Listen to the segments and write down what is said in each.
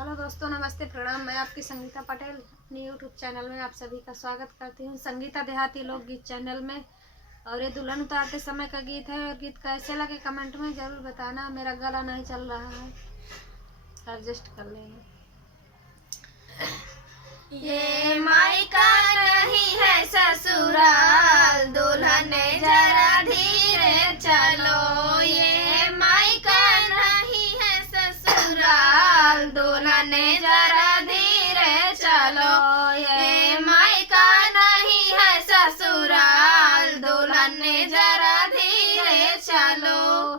Hello दोस्तों, नमस्ते, प्रणाम। मैं आपकी संगीता पटेल अपनी यूट्यूब चैनल में आप सभी का स्वागत करती हूँ, संगीता देहाती लोकगीत चैनल में। और ये दुल्हन उतारते समय का गीत है और गीत कैसे लगे कमेंट में ज़रूर बताना। मेरा गला नहीं चल रहा है, एडजस्ट कर लेना। ये मायका नहीं है ससुराल, दुल्हन जरा धीरे चलो। ये मायका नहीं है ससुराल, दुल्हन जरा धीरे चलो। ये मायका नहीं है ससुराल, दुल्हन जरा धीरे चलो।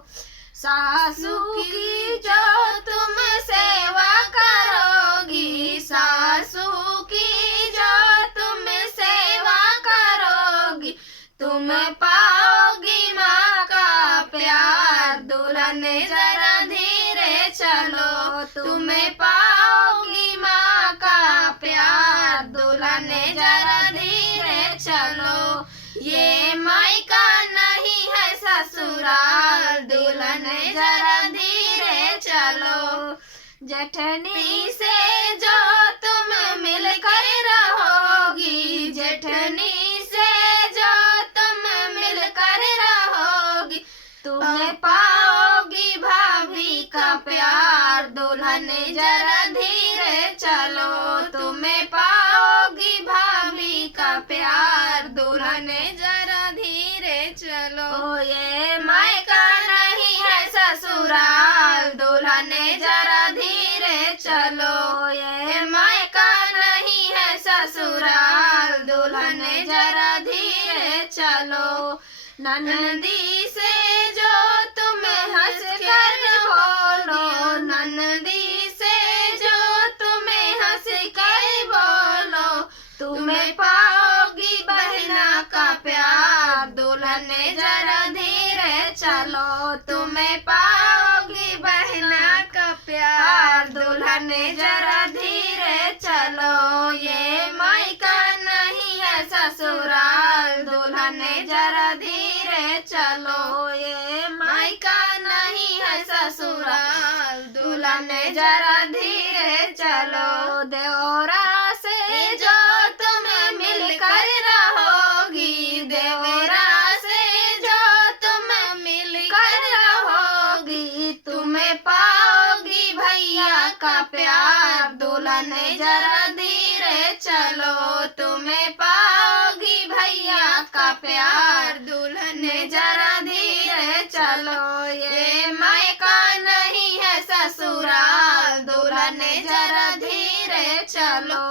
सासू की जो तुम सेवा करोगी, सासू की जो तुम सेवा करोगी, तुम पाओगी माँ का प्यार। दुल्हन जरा धीरे चलो, तुम पाओगी माँ का प्यार। दुल्हन जरा धीरे चलो। ये मायका नहीं है ससुराल, दुल्हन जरा धीरे चलो। जेठनी से जो तुम मिलकर रहोगी, जेठनी से जो तुम मिलकर रहोगी, तुम्हें पाओगी भाभी का प्यार। दुल्हन जरा धीरे चलो, तुम्हें पाओगी भाभी का प्यार। दुल्हन जरा धीरे चलो। ये मायका नहीं है ससुराल, दुल्हन जरा धीरे चलो। ये मायका नहीं है ससुराल, दुल्हन जरा धीरे चलो। ननदी से जो तुम हंस कर बोलो, ननदी से जो तुम्हें हंस कर बोलो, तुम्हें पाओगी बहना का प्यार। दुल्हन जरा धीरे चलो, तुम्हें पाओगी बहना का प्यार। दुल्हन जरा धीरे चलो। ये मायका नहीं है ससुराल, दुल्हन जरा धीरे चलो। ये मायका नहीं है ससुराल, दुल्हन जरा धीरे चलो। देवरा से जो तुम मिलकर रहोगी, देवरा से जो तुम मिलकर रहोगी, तुम्हें पाओगी भैया का प्यार। दुल्हन जरा धीरे चलो, तुम्हें पाओगी भैया का प्यार। दुल्हन जरा धीरे चलो। ये मायका नहीं है ससुराल, दुल्हन जरा धीरे चलो।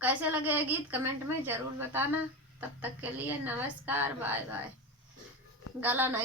कैसे लगे ये गीत कमेंट में ज़रूर बताना। तब तक के लिए नमस्कार, बाय बाय। गला नहीं